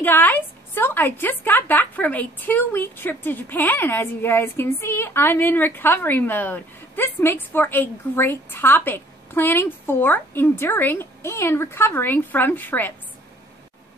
Hey guys! So I just got back from a 2-week trip to Japan, and as you guys can see, I'm in recovery mode. This makes for a great topic, planning for, enduring, and recovering from trips.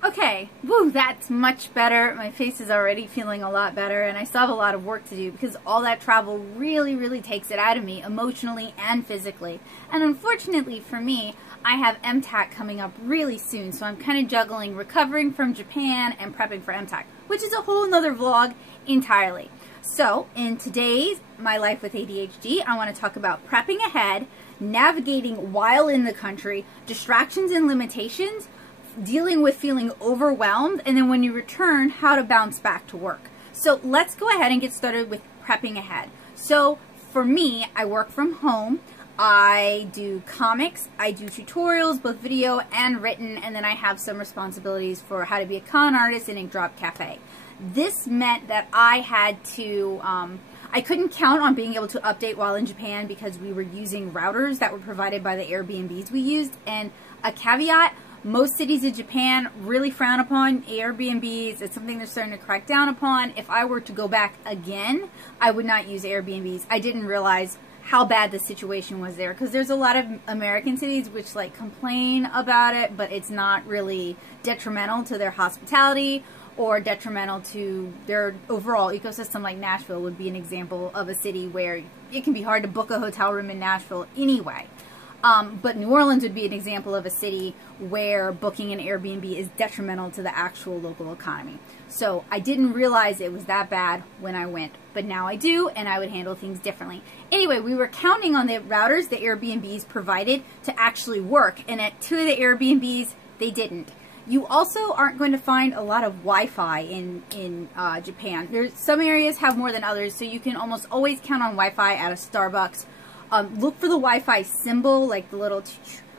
Okay, woo, that's much better. My face is already feeling a lot better, and I still have a lot of work to do because all that travel really takes it out of me, emotionally and physically. And unfortunately for me, I have MTAC coming up really soon, so I'm kind of juggling recovering from Japan and prepping for MTAC, which is a whole nother vlog entirely. So, in today's My Life with ADHD, I want to talk about prepping ahead, navigating while in the country, distractions and limitations, dealing with feeling overwhelmed, and then when you return, how to bounce back to work. So let's go ahead and get started with prepping ahead. So for me, I work from home. I do comics, I do tutorials, both video and written, and then I have some responsibilities for how to be a con artist in Ink Drop Cafe. This meant that I had to, I couldn't count on being able to update while in Japan because we were using routers that were provided by the Airbnbs we used. And a caveat, most cities in Japan really frown upon Airbnbs. It's something they're starting to crack down upon. If I were to go back again, I would not use Airbnbs. I didn't realize how bad the situation was there, because there's a lot of American cities which like complain about it, but it's not really detrimental to their hospitality or detrimental to their overall ecosystem. Like Nashville would be an example of a city where it can be hard to book a hotel room in Nashville anyway. But New Orleans would be an example of a city where booking an Airbnb is detrimental to the actual local economy. So I didn't realize it was that bad when I went, but now I do, and I would handle things differently. Anyway, we were counting on the routers the Airbnbs provided to actually work, and at 2 of the Airbnbs, they didn't. You also aren't going to find a lot of Wi-Fi in Japan. There's some areas have more than others, so you can almost always count on Wi-Fi at a Starbucks. Look for the Wi-Fi symbol, like the little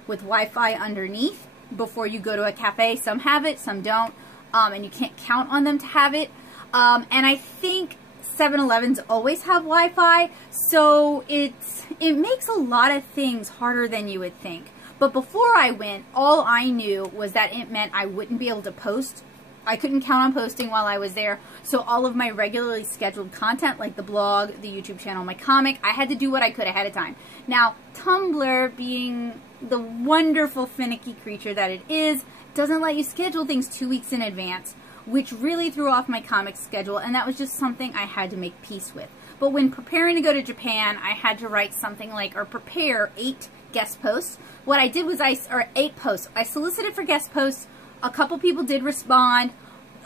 with Wi-Fi underneath before you go to a cafe. Some have it, some don't, and you can't count on them to have it. And I think 7-Elevens always have Wi-Fi, so it makes a lot of things harder than you would think. But before I went, all I knew was that it meant I wouldn't be able to post. I couldn't count on posting while I was there, so all of my regularly scheduled content, like the blog, the YouTube channel, my comic, I had to do what I could ahead of time. Now, Tumblr, being the wonderful finicky creature that it is, doesn't let you schedule things 2 weeks in advance, which really threw off my comic schedule, and that was just something I had to make peace with. But when preparing to go to Japan, I had to write something like, or prepare 8 guest posts. What I did was, 8 posts. I solicited for guest posts. A couple people did respond.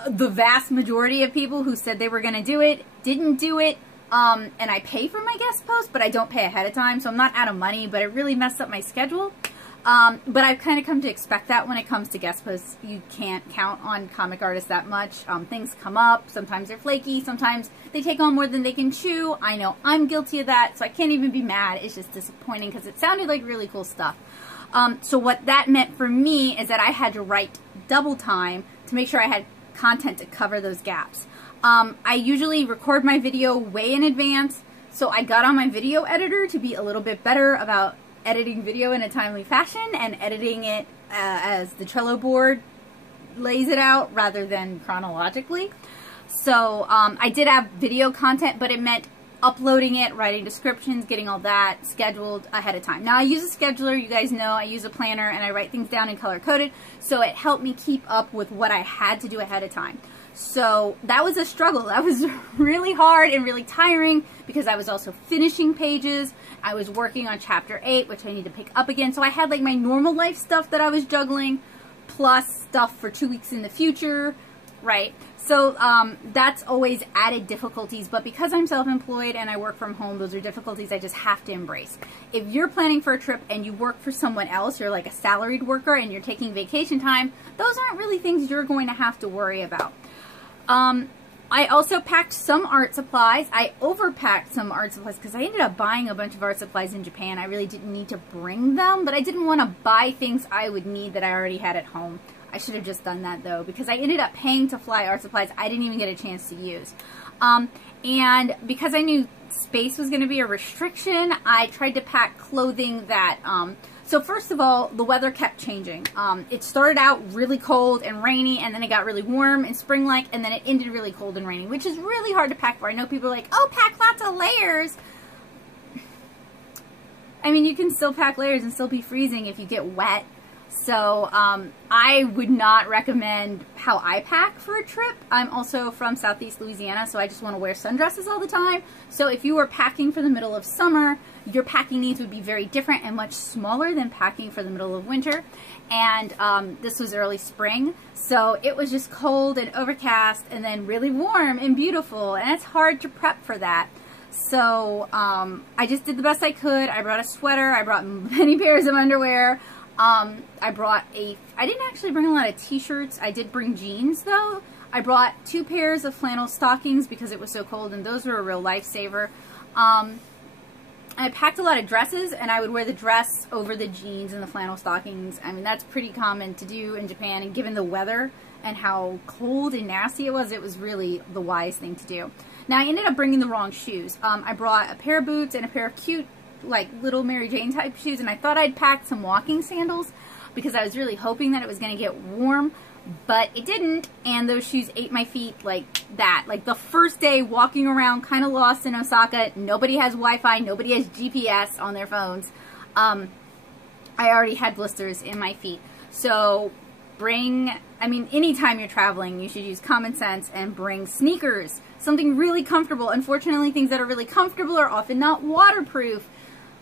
The vast majority of people who said they were going to do it didn't do it. And I pay for my guest post, but I don't pay ahead of time, so I'm not out of money, but it really messed up my schedule. But I've kind of come to expect that when it comes to guest posts. You can't count on comic artists that much. Things come up. Sometimes they're flaky. Sometimes they take on more than they can chew. I know I'm guilty of that, so I can't even be mad. It's just disappointing because it sounded like really cool stuff. So what that meant for me is that I had to write double time to make sure I had content to cover those gaps. I usually record my video way in advance, so I got on my video editor to be a little bit better about editing video in a timely fashion and editing it as the Trello board lays it out rather than chronologically. So I did have video content, but it meant uploading it, writing descriptions, getting all that scheduled ahead of time. Now I use a scheduler, you guys know, I use a planner, and I write things down in color coded, so it helped me keep up with what I had to do ahead of time. So that was a struggle. That was really hard and really tiring because I was also finishing pages. I was working on chapter 8, which I need to pick up again. So I had like my normal life stuff that I was juggling, plus stuff for 2 weeks in the future, right? So that's always added difficulties, but because I'm self-employed and I work from home, those are difficulties I just have to embrace. If you're planning for a trip and you work for someone else, you're like a salaried worker and you're taking vacation time, those aren't really things you're going to have to worry about. I also packed some art supplies. I overpacked some art supplies because I ended up buying a bunch of art supplies in Japan. I really didn't need to bring them, but I didn't want to buy things I would need that I already had at home. I should have just done that though, because I ended up paying to fly art supplies I didn't even get a chance to use. And because I knew space was going to be a restriction, I tried to pack clothing that So first of all, the weather kept changing. It started out really cold and rainy, and then it got really warm and spring-like, and then it ended really cold and rainy, which is really hard to pack for. I know people are like, oh, pack lots of layers. I mean, you can still pack layers and still be freezing if you get wet. So I would not recommend how I pack for a trip. I'm also from Southeast Louisiana, so I just want to wear sundresses all the time. So if you were packing for the middle of summer, your packing needs would be very different and much smaller than packing for the middle of winter. And this was early spring, so it was just cold and overcast and then really warm and beautiful, and it's hard to prep for that. So I just did the best I could. I brought a sweater, I brought many pairs of underwear. I didn't actually bring a lot of t-shirts. I did bring jeans though. I brought 2 pairs of flannel stockings because it was so cold, and those were a real lifesaver. I packed a lot of dresses, and I would wear the dress over the jeans and the flannel stockings. I mean, that's pretty common to do in Japan, and given the weather and how cold and nasty it was really the wise thing to do. Now, I ended up bringing the wrong shoes. I brought a pair of boots and a pair of cute, like, little Mary Jane type shoes, and I thought I'd pack some walking sandals because I was really hoping that it was going to get warm, but it didn't, and those shoes ate my feet like that. Like, the first day walking around kind of lost in Osaka, nobody has Wi-Fi, nobody has GPS on their phones. I already had blisters in my feet. So anytime you're traveling, you should use common sense and bring sneakers, something really comfortable. Unfortunately, things that are really comfortable are often not waterproof.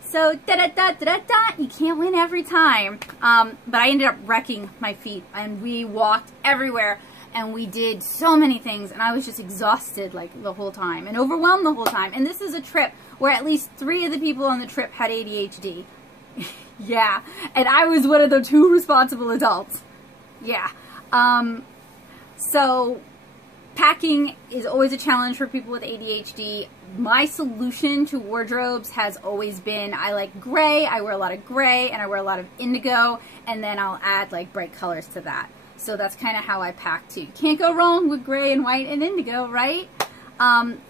So, you can't win every time. But I ended up wrecking my feet, and we walked everywhere, and we did so many things, and I was just exhausted, like, the whole time, and overwhelmed the whole time. And this is a trip where at least 3 of the people on the trip had ADHD. Yeah, and I was one of the 2 responsible adults. Yeah. So, packing is always a challenge for people with ADHD. My solution to wardrobes has always been, I like gray, I wear a lot of gray, and I wear a lot of indigo, and then I'll add like bright colors to that. So that's kind of how I pack too. Can't go wrong with gray and white and indigo, right?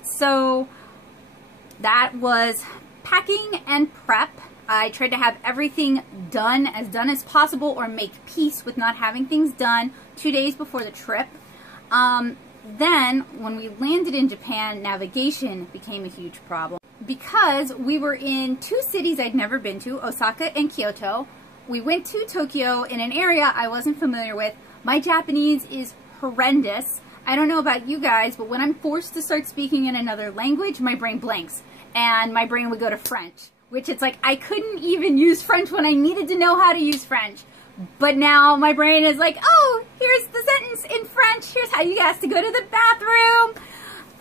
So that was packing and prep. I tried to have everything done as possible, or make peace with not having things done 2 days before the trip. Then, when we landed in Japan, navigation became a huge problem because we were in 2 cities I'd never been to, Osaka and Kyoto. We went to Tokyo in an area I wasn't familiar with. My Japanese is horrendous. I don't know about you guys, but when I'm forced to start speaking in another language, my brain blanks, and my brain would go to French, which it's like I couldn't even use French when I needed to know how to use French. But now my brain is like, oh, here's the sentence in French. Here's how you guys to go to the bathroom.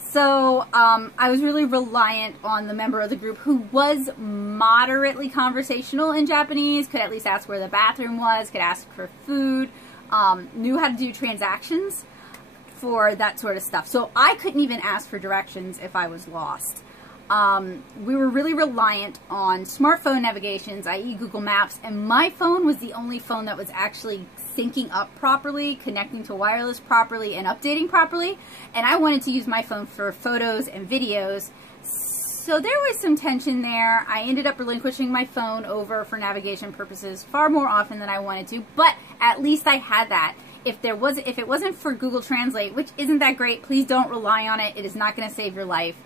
So I was really reliant on the member of the group who was moderately conversational in Japanese, could at least ask where the bathroom was, could ask for food, knew how to do transactions for that sort of stuff. So I couldn't even ask for directions if I was lost. We were really reliant on smartphone navigations, i.e. Google Maps, and my phone was the only phone that was actually syncing up properly, connecting to wireless properly, and updating properly, and I wanted to use my phone for photos and videos, so there was some tension there. I ended up relinquishing my phone over for navigation purposes far more often than I wanted to, but at least I had that. If it wasn't for Google Translate, which isn't that great, please don't rely on it. It is not going to save your life.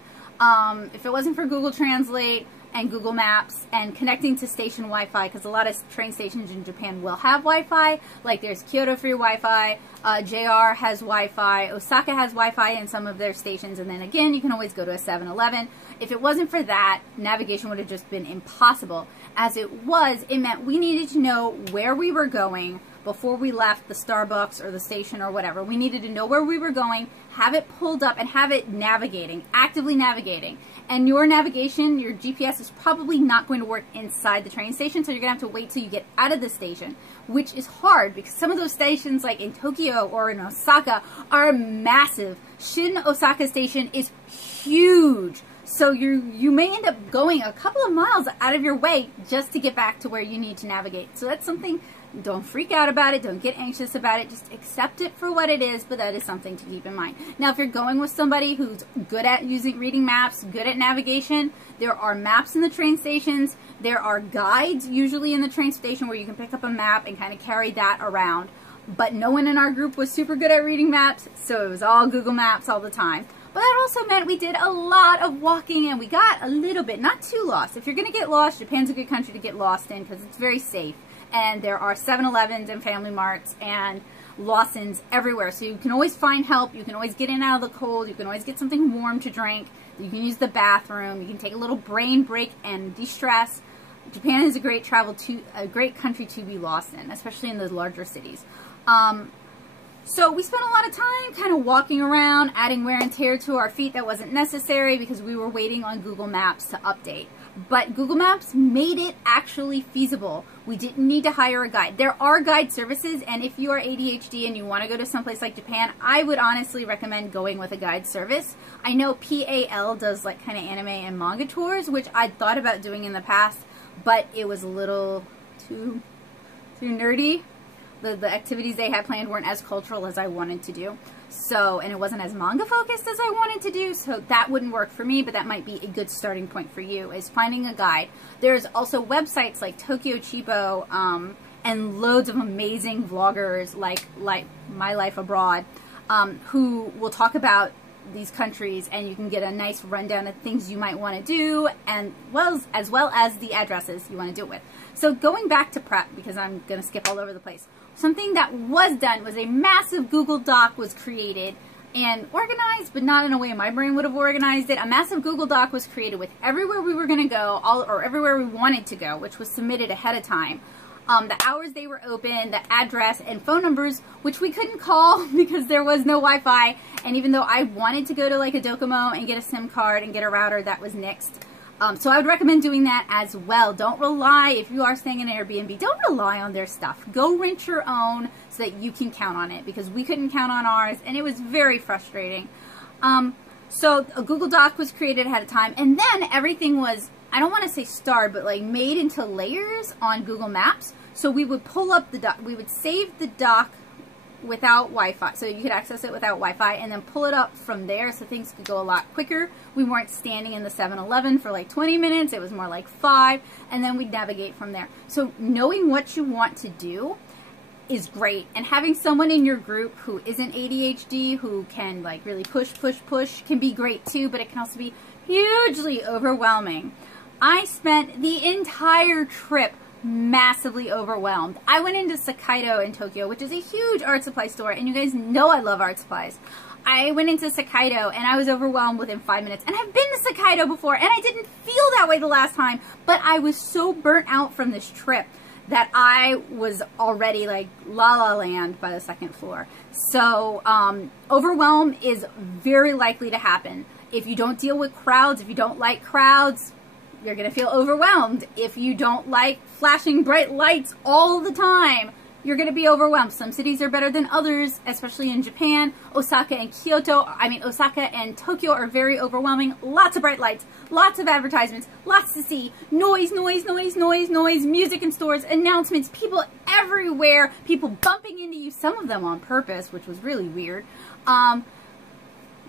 If it wasn't for Google Translate and Google Maps and connecting to station Wi-Fi, because a lot of train stations in Japan will have Wi-Fi, like there's Kyoto Free Wi-Fi, JR has Wi-Fi, Osaka has Wi-Fi in some of their stations, and then again, you can always go to a 7-Eleven. If it wasn't for that, navigation would have just been impossible. As it was, it meant we needed to know where we were going before we left the Starbucks or the station or whatever. We needed to know where we were going, have it pulled up, and have it navigating, actively navigating. And your navigation, your GPS, is probably not going to work inside the train station, so you're going to have to wait till you get out of the station, which is hard because some of those stations, like in Tokyo or in Osaka, are massive. Shin Osaka Station is huge. So you may end up going a couple of miles out of your way just to get back to where you need to navigate. So that's something Don't freak out about it. Don't get anxious about it. Just accept it for what it is, but that is something to keep in mind. Now, if you're going with somebody who's good at reading maps, good at navigation, there are maps in the train stations. There are guides usually in the train station where you can pick up a map and kind of carry that around. But no one in our group was super good at reading maps, so it was all Google Maps all the time. But that also meant we did a lot of walking, and we got a little bit, not too lost. If you're going to get lost, Japan's a good country to get lost in because it's very safe. And there are 7-Elevens and Family Marts and Lawson's everywhere. So you can always find help. You can always get in and out of the cold. You can always get something warm to drink. You can use the bathroom. You can take a little brain break and de-stress. Japan is a great country to be lost in, especially in the larger cities. So we spent a lot of time kind of walking around, adding wear and tear to our feet that wasn't necessary because we were waiting on Google Maps to update. But Google Maps made it actually feasible. We didn't need to hire a guide. There are guide services, and if you are ADHD and you want to go to someplace like Japan, I would honestly recommend going with a guide service. I know PAL does like kind of anime and manga tours, which I'd thought about doing in the past, but it was a little too nerdy. The activities they had planned weren't as cultural as I wanted to do. So, and it wasn't as manga focused as I wanted to do, so that wouldn't work for me, but that might be a good starting point for you, is finding a guide. There's also websites like Tokyo Chipo, and loads of amazing vloggers like My Life Abroad, who will talk about these countries, and you can get a nice rundown of things you might want to do, and as well as the addresses you want to do it with. So going back to prep, because I'm going to skip all over the place, something that was done was a massive Google Doc was created and organized, but not in a way my brain would have organized it. A massive Google Doc was created with everywhere we were going to go, or everywhere we wanted to go, which was submitted ahead of time. The hours they were open, the address, and phone numbers, which we couldn't call because there was no Wi-Fi. And even though I wanted to go to like a Docomo and get a SIM card and get a router, that was nixed. So I would recommend doing that as well. Don't rely, if you are staying in an Airbnb, don't rely on their stuff. Go rent your own so that you can count on it, because we couldn't count on ours, and it was very frustrating. So a Google Doc was created ahead of time, and then everything was, I don't want to say starred, but like made into layers on Google Maps. So we would pull up the doc, we would save the doc without Wi-Fi, so you could access it without Wi-Fi, and then pull it up from there so things could go a lot quicker. We weren't standing in the 7-Eleven for like 20 minutes, it was more like 5, and then we'd navigate from there. So knowing what you want to do is great, and having someone in your group who isn't ADHD, who can like really push can be great too, but it can also be hugely overwhelming. I spent the entire trip massively overwhelmed. I went into Sakaido in Tokyo, which is a huge art supply store, and you guys know I love art supplies. I went into Sakaido and I was overwhelmed within 5 minutes, and I've been to Sakaido before and I didn't feel that way the last time, but I was so burnt out from this trip that I was already like La La Land by the second floor. So overwhelm is very likely to happen. If you don't deal with crowds, if you don't like crowds, you're going to feel overwhelmed. If you don't like flashing bright lights all the time, you're going to be overwhelmed. Some cities are better than others, especially in Japan. Osaka and Tokyo are very overwhelming. Lots of bright lights, lots of advertisements, lots to see. Noise, music in stores, announcements, people everywhere, people bumping into you, some of them on purpose, which was really weird.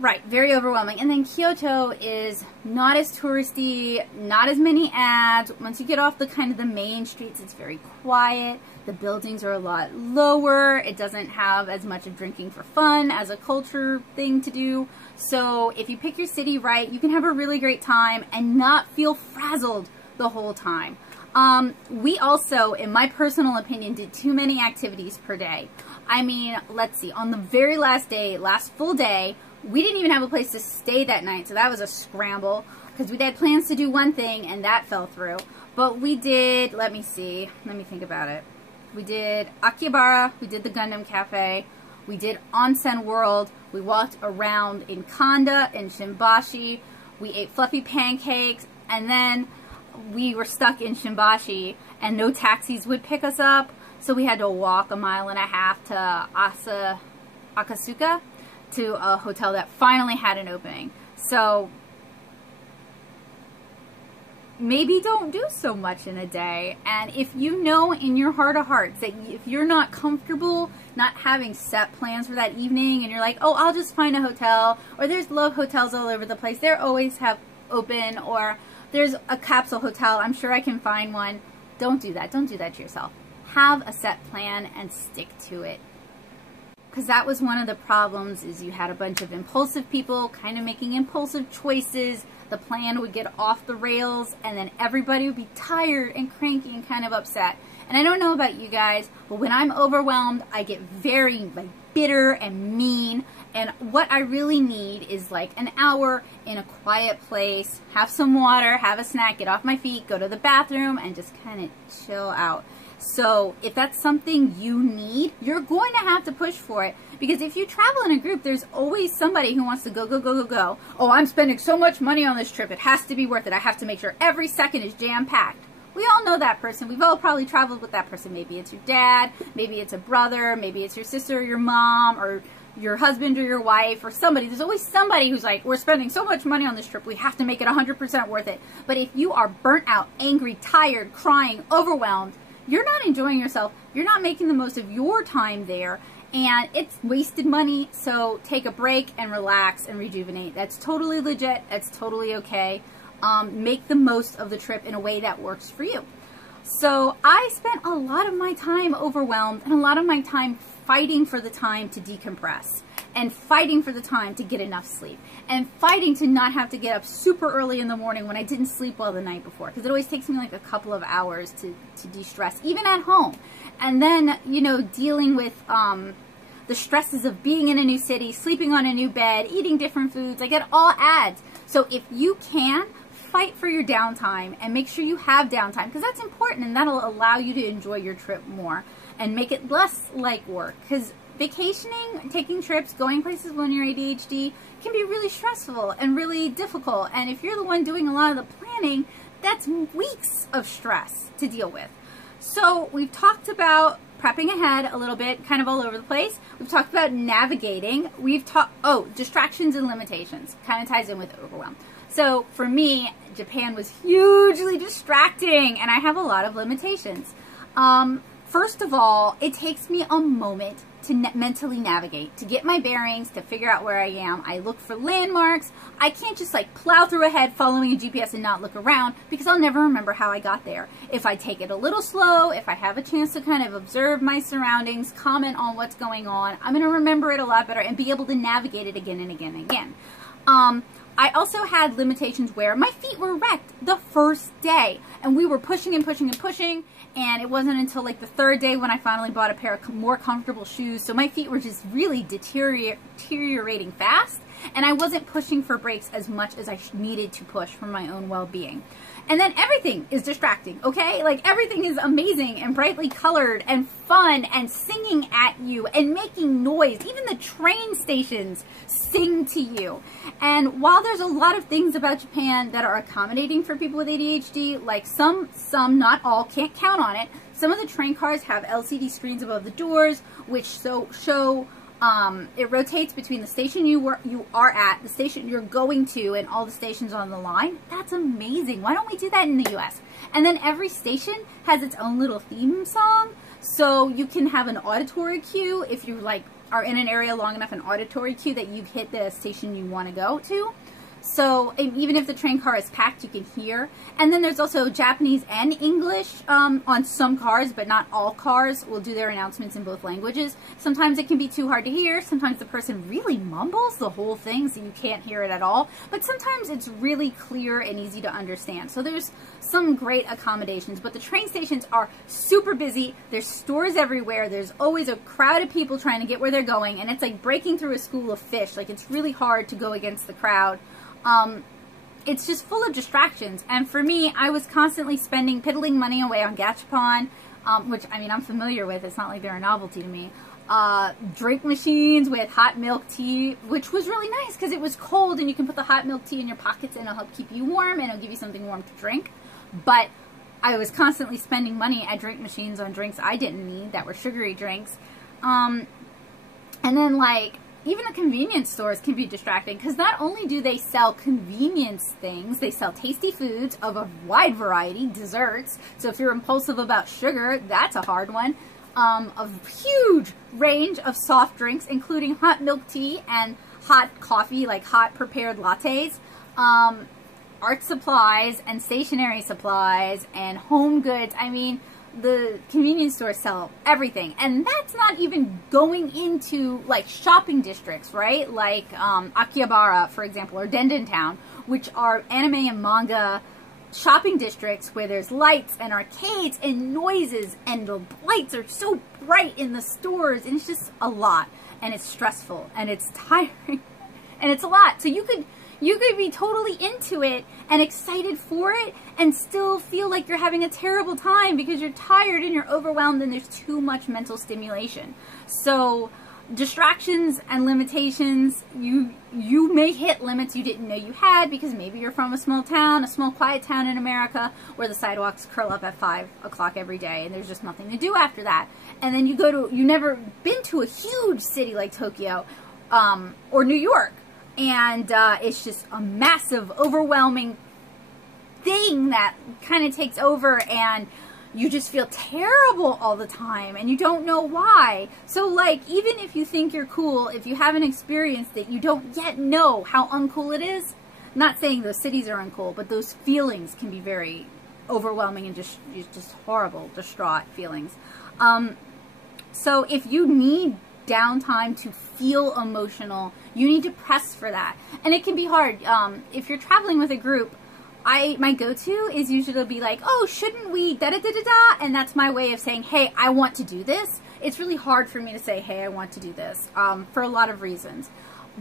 Right, very overwhelming. And then Kyoto is not as touristy, not as many ads. Once you get off the kind of the main streets, it's very quiet. The buildings are a lot lower. It doesn't have as much of drinking for fun as a culture thing to do. So if you pick your city right, you can have a really great time and not feel frazzled the whole time. We also, in my personal opinion, did too many activities per day. I mean, let's see, on the very last day, last full day, we didn't even have a place to stay that night, so that was a scramble, because we had plans to do one thing, and that fell through. But we did, let me think about it. We did Akihabara, we did the Gundam Cafe, we did Onsen World, we walked around in Kanda and Shimbashi, we ate fluffy pancakes, and then we were stuck in Shimbashi, and no taxis would pick us up, so we had to walk 1.5 miles to Akasuka, to a hotel that finally had an opening. So maybe don't do so much in a day. And if you know in your heart of hearts that if you're not comfortable not having set plans for that evening, and you're like, oh, I'll just find a hotel, or there's love hotels all over the place, they always have open, or there's a capsule hotel, I'm sure I can find one. Don't do that. Don't do that to yourself. Have a set plan and stick to it. Because that was one of the problems, is you had a bunch of impulsive people kind of making impulsive choices. The plan would get off the rails, and then everybody would be tired and cranky and kind of upset. And I don't know about you guys, but when I'm overwhelmed, I get very bitter and mean. And what I really need is like an hour in a quiet place, have some water, have a snack, get off my feet, go to the bathroom, and just kind of chill out. So if that's something you need, you're going to have to push for it. Because if you travel in a group, there's always somebody who wants to go, go, go, go, go. Oh, I'm spending so much money on this trip. It has to be worth it. I have to make sure every second is jam-packed. We all know that person. We've all probably traveled with that person. Maybe it's your dad, maybe it's a brother, maybe it's your sister or your mom, or your husband or your wife, or somebody. There's always somebody who's like, we're spending so much money on this trip, we have to make it 100% worth it. But if you are burnt out, angry, tired, crying, overwhelmed, you're not enjoying yourself. You're not making the most of your time there, and it's wasted money. So take a break and relax and rejuvenate. That's totally legit. That's totally okay. Make the most of the trip in a way that works for you. So I spent a lot of my time overwhelmed and a lot of my time fighting for the time to decompress, and fighting for the time to get enough sleep, and fighting to not have to get up super early in the morning when I didn't sleep well the night before, because it always takes me like a couple of hours to de-stress, even at home. And then, you know, dealing with the stresses of being in a new city, sleeping on a new bed, eating different foods, like it all adds. So if you can, fight for your downtime and make sure you have downtime, because that's important, and that'll allow you to enjoy your trip more and make it less like work. Because vacationing, taking trips, going places when you're ADHD can be really stressful and really difficult. And if you're the one doing a lot of the planning, that's weeks of stress to deal with. So we've talked about prepping ahead a little bit, kind of all over the place. We've talked about navigating. We've talked, distractions and limitations. Kind of ties in with overwhelm. So for me, Japan was hugely distracting, and I have a lot of limitations. First of all, it takes me a moment to mentally navigate, to get my bearings, to figure out where I am. I look for landmarks. I can't just like plow through ahead following a GPS and not look around, because I'll never remember how I got there. If I take it a little slow, if I have a chance to kind of observe my surroundings, comment on what's going on, I'm going to remember it a lot better and be able to navigate it again and again and again. I also had limitations where my feet were wrecked the first day, and we were pushing and pushing and pushing, and it wasn't until like the third day when I finally bought a pair of more comfortable shoes. So my feet were just really deteriorating fast, and I wasn't pushing for breaks as much as I needed to push for my own well-being. And then everything is distracting, okay? Like everything is amazing and brightly colored and fun and singing at you and making noise. Even the train stations sing to you. And while there's a lot of things about Japan that are accommodating for people with ADHD, like some, not all, can't count on it. Some of the train cars have LCD screens above the doors, which show it rotates between the station you are at, the station you're going to, and all the stations on the line. That's amazing. Why don't we do that in the US? And then every station has its own little theme song, so you can have an auditory cue if you like are in an area long enough, an auditory cue that you've hit the station you want to go to. So even if the train car is packed, you can hear. And then there's also Japanese and English on some cars, but not all cars will do their announcements in both languages. Sometimes it can be too hard to hear. Sometimes the person really mumbles the whole thing, so you can't hear it at all. But sometimes it's really clear and easy to understand. So there's some great accommodations. But the train stations are super busy. There's stores everywhere. There's always a crowd of people trying to get where they're going. And it's like breaking through a school of fish. Like, it's really hard to go against the crowd. It's just full of distractions, and for me, I was constantly piddling money away on gachapon, which, I mean, I'm familiar with. It's not like they're a novelty to me. Drink machines with hot milk tea, which was really nice because it was cold and you can put the hot milk tea in your pockets and it'll help keep you warm and it'll give you something warm to drink. But I was constantly spending money at drink machines on drinks I didn't need that were sugary drinks. And then, like, even the convenience stores can be distracting, because not only do they sell convenience things, they sell tasty foods of a wide variety, desserts. So if you're impulsive about sugar, that's a hard one. A huge range of soft drinks, including hot milk tea and hot coffee, like hot prepared lattes. Art supplies and stationery supplies and home goods. I mean, the convenience stores sell everything, and that's not even going into like shopping districts, right? Like Akihabara, for example, or Dendentown, which are anime and manga shopping districts where there's lights and arcades and noises, and the lights are so bright in the stores, and it's just a lot, and it's stressful, and it's tiring, and it's a lot. So you could be totally into it and excited for it and still feel like you're having a terrible time because you're tired and you're overwhelmed and there's too much mental stimulation. So distractions and limitations, you may hit limits you didn't know you had, because maybe you're from a small town, a small quiet town in America where the sidewalks curl up at 5 o'clock every day and there's just nothing to do after that. And then you've never been to a huge city like Tokyo or New York, and it's just a massive, overwhelming thing that kind of takes over, and you just feel terrible all the time and you don't know why. So like, even if you think you're cool, if you haven't experienced it, you don't yet know how uncool it is. Not saying those cities are uncool, but those feelings can be very overwhelming and just horrible, distraught feelings. So if you need downtime to feel emotional, you need to press for that. And it can be hard. If you're traveling with a group, my go-to is usually to be like, oh, shouldn't we da-da-da-da-da? And that's my way of saying, hey, I want to do this. It's really hard for me to say, hey, I want to do this, for a lot of reasons.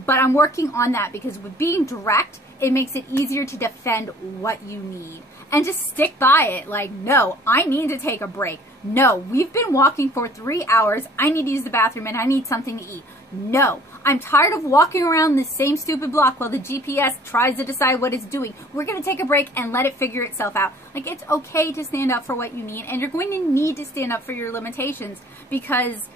But I'm working on that, because with being direct, it makes it easier to defend what you need. And just stick by it. Like, no, I need to take a break. No, we've been walking for 3 hours. I need to use the bathroom and I need something to eat. No, I'm tired of walking around this same stupid block while the GPS tries to decide what it's doing. We're going to take a break and let it figure itself out. Like, it's okay to stand up for what you need, and you're going to need to stand up for your limitations, because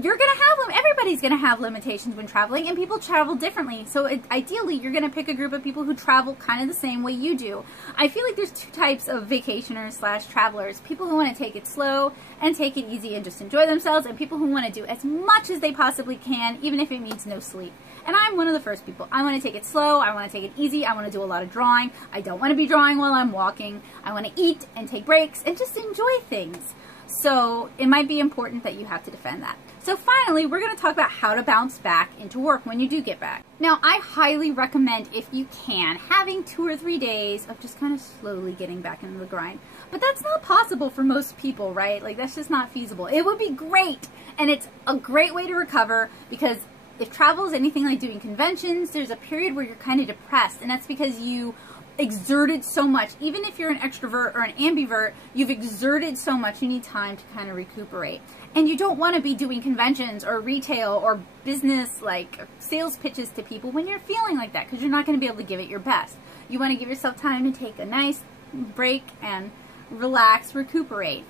you're going to have them. Everybody's going to have limitations when traveling, and people travel differently. So ideally, you're going to pick a group of people who travel kind of the same way you do. I feel like there's two types of vacationers / travelers. People who want to take it slow and take it easy and just enjoy themselves, and people who want to do as much as they possibly can, even if it means no sleep. And I'm one of the first people. I want to take it slow. I want to take it easy. I want to do a lot of drawing. I don't want to be drawing while I'm walking. I want to eat and take breaks and just enjoy things. So it might be important that you have to defend that. So finally, we're going to talk about how to bounce back into work when you do get back. Now, I highly recommend, if you can, having 2 or 3 days of just kind of slowly getting back into the grind. But that's not possible for most people, right? Like, that's just not feasible. It would be great, and it's a great way to recover, because if travel is anything like doing conventions, there's a period where you're kind of depressed, and that's because you exerted so much. Even if you're an extrovert or an ambivert, you've exerted so much, you need time to kind of recuperate. And you don't want to be doing conventions or retail or business, like sales pitches to people, when you're feeling like that, because you're not going to be able to give it your best. You want to give yourself time to take a nice break and relax, recuperate.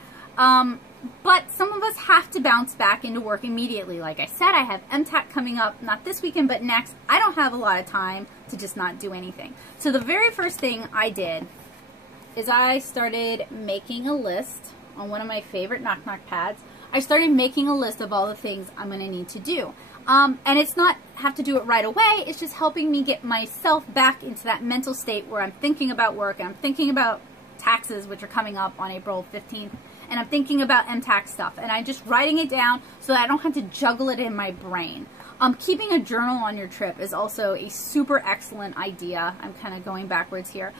But some of us have to bounce back into work immediately. Like I said, I have MTAC coming up, not this weekend, but next. I don't have a lot of time to just not do anything. So the very first thing I did is I started making a list on one of my favorite knock-knock pads. I started making a list of all the things I'm going to need to do. And it's not have to do it right away. It's just helping me get myself back into that mental state where I'm thinking about work, and I'm thinking about taxes, which are coming up on April 15th. And I'm thinking about MTAC stuff, and I'm just writing it down so that I don't have to juggle it in my brain. Keeping a journal on your trip is also a super excellent idea. I'm kind of going backwards here.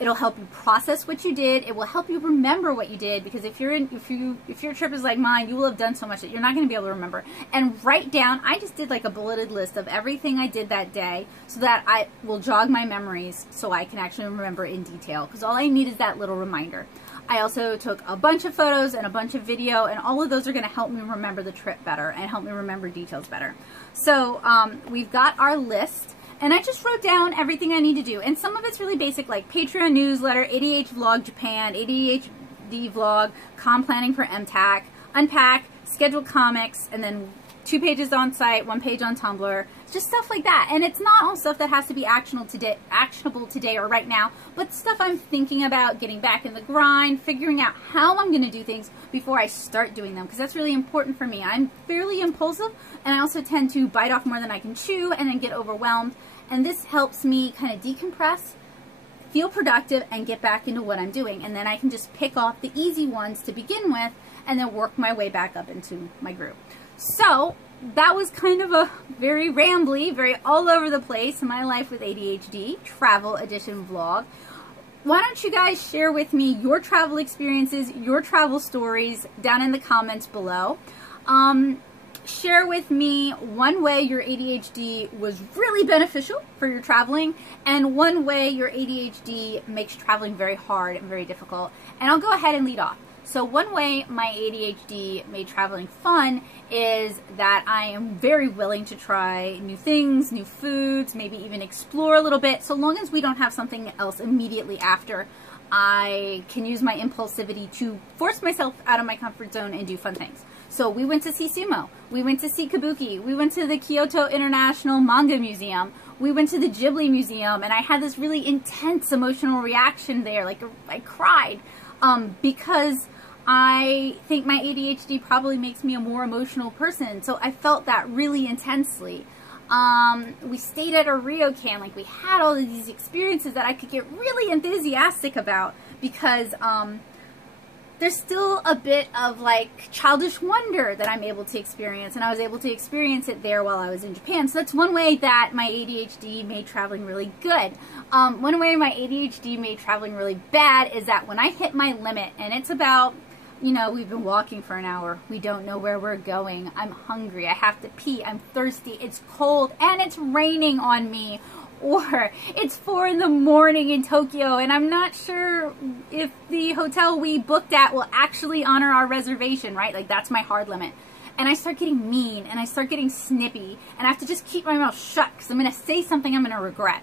It'll help you process what you did. It will help you remember what you did, because if your trip is like mine, you will have done so much that you're not going to be able to remember. And write down, I just did like a bulleted list of everything I did that day, so that I will jog my memories so I can actually remember in detail, because all I need is that little reminder. I also took a bunch of photos and a bunch of video, and all of those are going to help me remember the trip better and help me remember details better. So we've got our list, and I just wrote down everything I need to do. And some of it's really basic, like Patreon newsletter, ADHD vlog Japan, ADHD vlog, comm planning for MTAC, unpack, schedule comics, and then 2 pages on site, 1 page on Tumblr, just stuff like that. And it's not all stuff that has to be actionable today or right now, but stuff I'm thinking about, getting back in the grind, figuring out how I'm going to do things before I start doing them, because that's really important for me. I'm fairly impulsive, and I also tend to bite off more than I can chew and then get overwhelmed. And this helps me kind of decompress, feel productive, and get back into what I'm doing. And then I can just pick off the easy ones to begin with and then work my way back up into my group. So that was kind of a very rambly, very all over the place My Life with ADHD travel edition vlog. Why don't you guys share with me your travel experiences, your travel stories down in the comments below. Share with me one way your ADHD was really beneficial for your traveling and one way your ADHD makes traveling very hard and very difficult. And I'll go ahead and lead off. So one way my ADHD made traveling fun is that I am very willing to try new things, new foods, maybe even explore a little bit, so long as we don't have something else immediately after. I can use my impulsivity to force myself out of my comfort zone and do fun things. So we went to see sumo, we went to see kabuki, we went to the Kyoto International Manga Museum, we went to the Ghibli Museum, and I had this really intense emotional reaction there. Like, I cried because I think my ADHD probably makes me a more emotional person. So I felt that really intensely. We stayed at a ryokan. Like, we had all of these experiences that I could get really enthusiastic about because there's still a bit of like childish wonder that I'm able to experience, and I was able to experience it there while I was in Japan. So that's one way that my ADHD made traveling really good. One way my ADHD made traveling really bad is that when I hit my limit, and it's about, you know, we've been walking for an hour, we don't know where we're going, I'm hungry, I have to pee, I'm thirsty, it's cold, and it's raining on me, or it's 4 in the morning in Tokyo and I'm not sure if the hotel we booked at will actually honor our reservation, right? Like, that's my hard limit. And I start getting mean and I start getting snippy and I have to just keep my mouth shut because I'm going to say something I'm going to regret.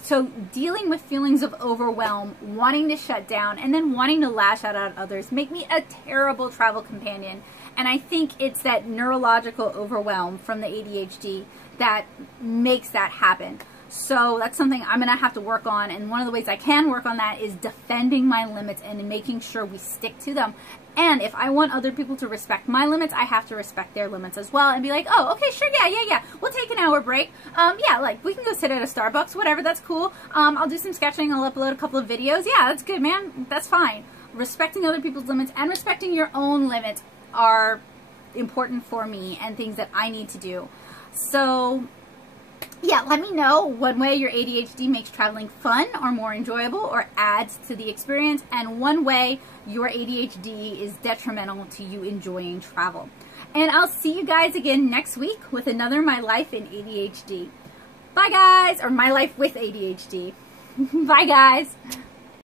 So dealing with feelings of overwhelm, wanting to shut down, and then wanting to lash out at others make me a terrible travel companion. And I think it's that neurological overwhelm from the ADHD that makes that happen. So that's something I'm going to have to work on. And one of the ways I can work on that is defending my limits and making sure we stick to them. And if I want other people to respect my limits, I have to respect their limits as well and be like, oh, okay, sure, yeah. We'll take an hour break. Yeah, like, we can go sit at a Starbucks, whatever, that's cool. I'll do some sketching, I'll upload a couple of videos. Yeah, that's good, man. That's fine. Respecting other people's limits and respecting your own limits are important for me and things that I need to do. So yeah, let me know one way your ADHD makes traveling fun or more enjoyable or adds to the experience, and one way your ADHD is detrimental to you enjoying travel. And I'll see you guys again next week with another My Life in ADHD. Bye, guys, or My Life with ADHD. Bye, guys.